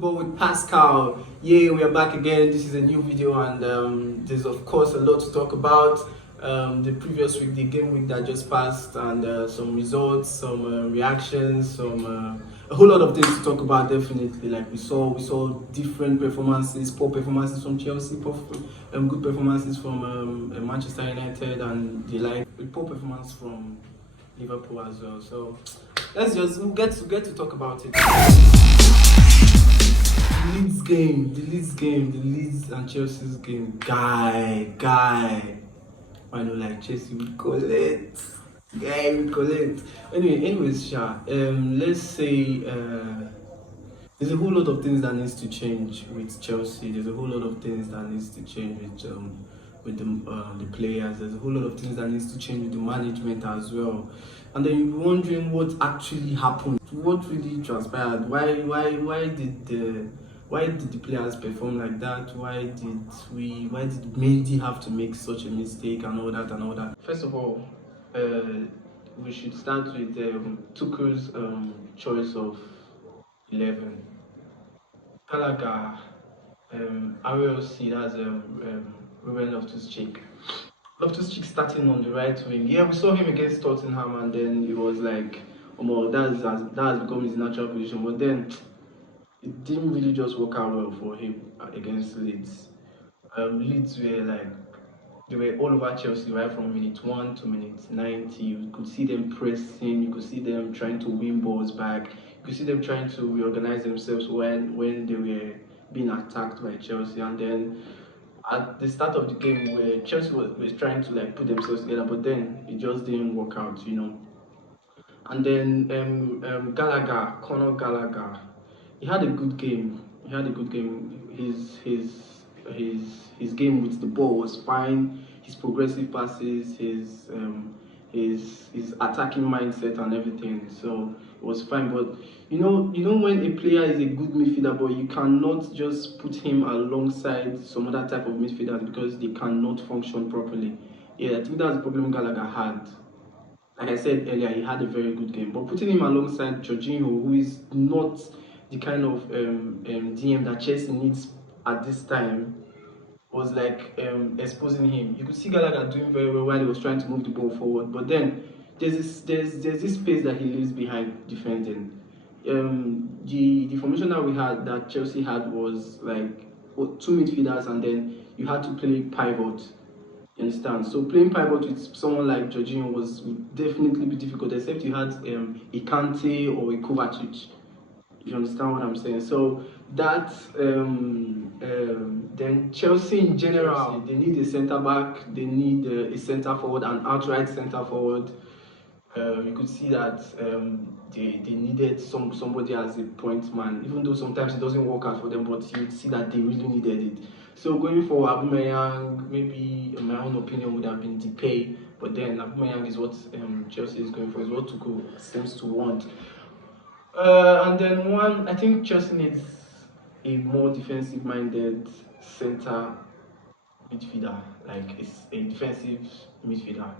Football with Pascal. Yeah, we are back again. This is a new video, and there's of course a lot to talk about. The previous week, the game week that just passed, and some results, some reactions, a whole lot of things to talk about. Definitely, like we saw different performances, poor performances from Chelsea, good performances from Manchester United, and the like, poor performance from Liverpool as well. So we'll get to talk about it. The Leeds and Chelsea's game. Guy. I know, like Chelsea we collect. Yeah, we collect. Anyways, let's say there's a whole lot of things that needs to change with Chelsea. There's a whole lot of things that needs to change with the players. There's a whole lot of things that needs to change with the management as well. And then you're wondering what actually happened, what really transpired. Why did the players perform like that? Why did Mendy have to make such a mistake and all that? First of all, we should start with Tuchel's choice of 11. Gallagher, RLC, that's Ruben Loftus-Cheek. Loftus-Cheek starting on the right wing. Yeah, we saw him against Tottenham, and then it was like, that has become his natural position. But then it didn't really just work out well for him against Leeds. Leeds they were all over Chelsea right from minute 1 to minute 90. You could see them pressing, you could see them trying to win balls back, you could see them trying to reorganize themselves when they were being attacked by Chelsea. And then at the start of the game, where Chelsea was trying to like put themselves together, but then it just didn't work out, And then Conor Gallagher, he had a good game. His game with the ball was fine. His progressive passes, his attacking mindset and everything. So it was fine. But you know when a player is a good midfielder, but you cannot just put him alongside some other type of midfielders because they cannot function properly. Yeah, I think that's the problem Gallagher had. Like I said earlier, he had a very good game. But putting him alongside Jorginho, who is not the kind of DM that Chelsea needs at this time, was like exposing him. You could see Gallagher doing very well while he was trying to move the ball forward. But then there's this space that he leaves behind defending. The formation that Chelsea had was like two midfielders, and then you had to play pivot. You understand? So playing pivot with someone like Jorginho would definitely be difficult, except you had a Kante or a Kovacic. You understand what I'm saying? So that then Chelsea in general, they need a centre back, they need a centre forward, an outright centre forward. You could see that they needed somebody as a point man, even though sometimes it doesn't work out for them, but you see that they really needed it. So going for Aubameyang, maybe in my own opinion would have been Depay, but then Aubameyang is what Chelsea is going for, is what Tuchel seems to want. And then I think Chelsea needs a more defensive-minded centre midfielder, like a defensive midfielder.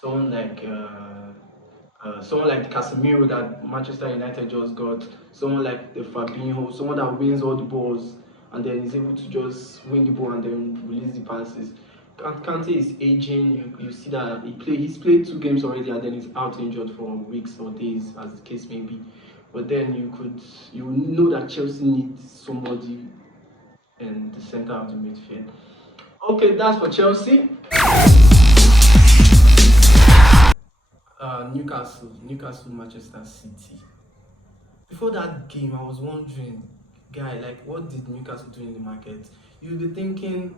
Someone like the Casemiro that Manchester United just got, someone like the Fabinho, someone that wins all the balls and then is able to just win the ball and then release the passes. Kante is aging. You see that he's played 2 games already and then he's out injured for weeks or days, as the case may be. But then you know that Chelsea needs somebody in the center of the midfield. Okay, that's for Chelsea. Newcastle, Manchester City. Before that game, I was wondering, guy, like, what did Newcastle do in the market? You'll be thinking,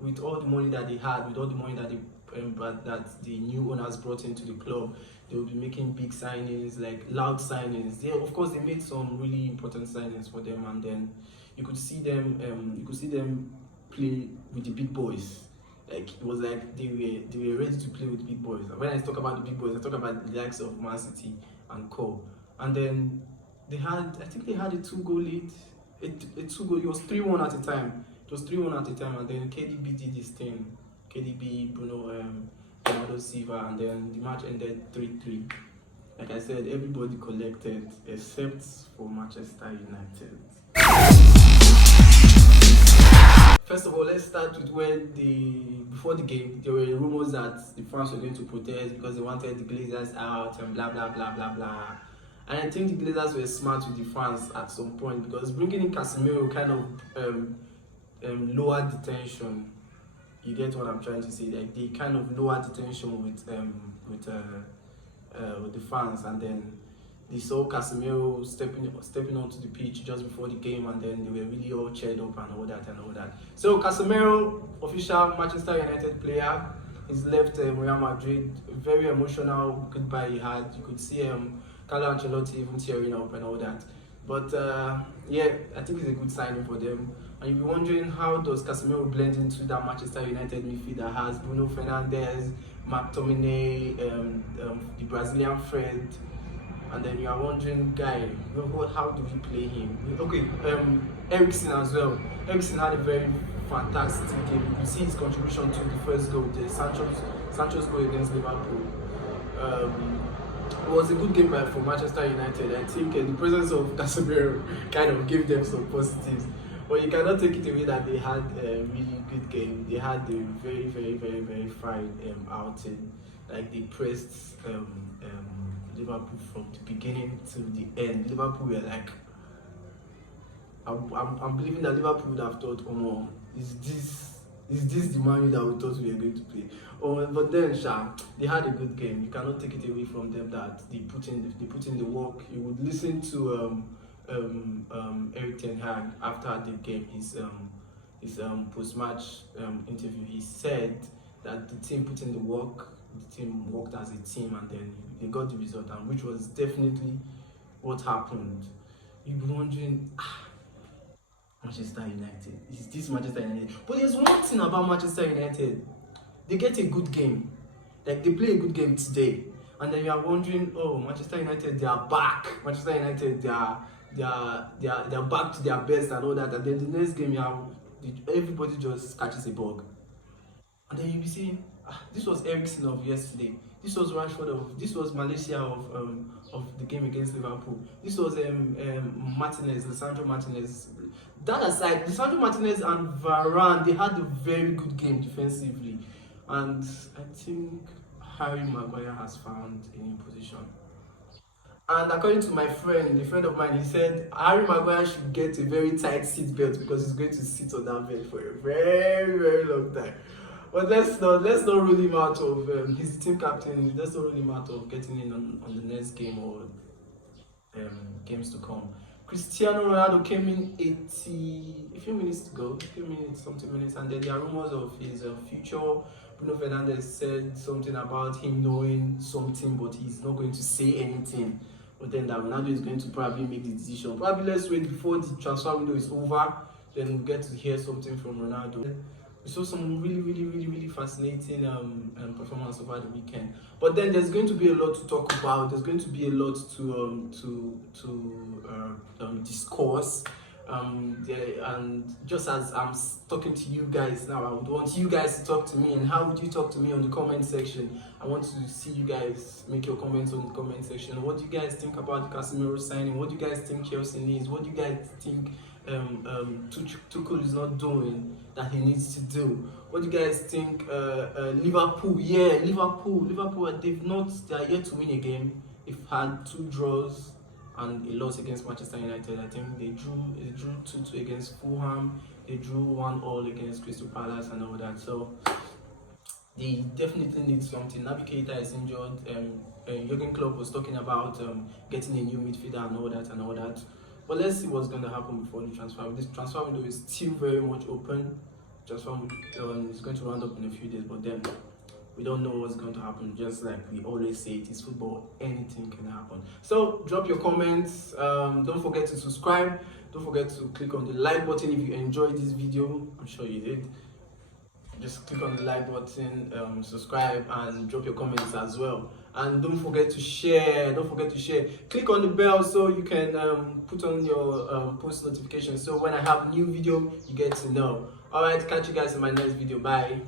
with all the money that they had, with all the money that that the new owners brought into the club, they will be making big signings, like loud signings. Yeah, of course, they made some really important signings for them, and then you could see them play with the big boys. Like it was like they were ready to play with big boys. When I talk about the big boys, I talk about the likes of Man City and co. And then I think they had a 2-goal lead. It was 3-1 at a time. It was 3-1 at a time, and then KDB did his thing. KDB, Bernardo Silva, and then the match ended 3-3. Like I said, everybody collected except for Manchester United. First of all, let's start with before the game, there were rumors that the fans were going to protest because they wanted the Glazers out and blah blah blah blah blah. And I think the Glazers were smart with the fans at some point, because bringing in Casemiro kind of lowered the tension. You get what I'm trying to say? Like, they kind of lowered the tension with the fans, and then they saw Casemiro stepping onto the pitch just before the game, and then they were really all cheered up and all that. So Casemiro, official Manchester United player, he's left Real Madrid. Very emotional goodbye he had. You could see Carlo Ancelotti even tearing up and all that. But yeah, I think it's a good signing for them. And you'll be wondering, how does Casemiro blend into that Manchester United midfield that has Bruno Fernandes, McTominay, the Brazilian Fred, and then you are wondering, guy, how do we play him? Okay, Eriksen as well. Eriksen had a very fantastic game. You can see his contribution to the first goal, the Sancho's goal against Liverpool. It was a good game for Manchester United. I think the presence of Casemiro kind of gave them some positives. But you cannot take it away that they had a really good game. They had a very, very, very, very fine outing. Like, they pressed Liverpool from the beginning to the end. Liverpool were like, I'm believing that Liverpool would have thought, oh no, is this the Man U that we thought we were going to play? Oh, but then they had a good game. You cannot take it away from them that they put in the work. You would listen to Erik ten Hag after the game, his post-match interview. He said that the team put in the work, the team worked as a team, and then they got the result, and which was definitely what happened. You'd be wondering, Manchester United, is this Manchester United? But there's one thing about Manchester United: they get a good game. Like, they play a good game today, and then you are wondering, oh, Manchester United, they are back. Manchester United, they are back to their best and all that. And then the next game, everybody just catches a bug, and then you'll be saying, this was Eriksen of yesterday. This was Rashford this was Malaysia of the game against Liverpool. This was Martinez, Lisandro Martinez. That aside, Lisandro Martinez and Varane, they had a very good game defensively, and I think Harry Maguire has found a new position. And according to my friend, a friend of mine, he said Harry Maguire should get a very tight seat belt, because he's going to sit on that belt for a very, very long time. But let's not rule him out of his team captain. Let's not rule him out of getting in on the next game or games to come. Cristiano Ronaldo came in a few minutes to go, something minutes, and then there are rumors of his future. Bruno Fernandes said something about him knowing something, but he's not going to say anything. But then that Ronaldo is going to probably make the decision. Probably let's wait before the transfer window is over, then we'll get to hear something from Ronaldo. We saw some really fascinating performance over the weekend. But then there's going to be a lot to talk about. There's going to be a lot to discuss. And just as I'm talking to you guys now, I would want you guys to talk to me. And how would you talk to me on the comment section? I want to see you guys make your comments on the comment section. What do you guys think about the Casemiro signing? What do you guys think Chelsea needs? What do you guys think Tuchel is not doing that he needs to do? What do you guys think Liverpool? Yeah, Liverpool, they are yet to win a game. They've had 2 draws and a loss against Manchester United. I think they drew 2-2 against Fulham. They drew 1-1 against Crystal Palace and all that. So they definitely need something. Naby Keita is injured. Jurgen Klopp was talking about getting a new midfielder and all that. But let's see what's going to happen before the transfer. This transfer window is still very much open. Transfer is going to round up in a few days, but then we don't know what's going to happen. Just like we always say, it is football, anything can happen. So drop your comments. Don't forget to subscribe. Don't forget to click on the like button if you enjoyed this video. I'm sure you did. Just click on the like button, subscribe, and drop your comments as well. And don't forget to share. Click on the bell so you can put on your post notifications. So when I have a new video, you get to know. Alright, catch you guys in my next video. Bye.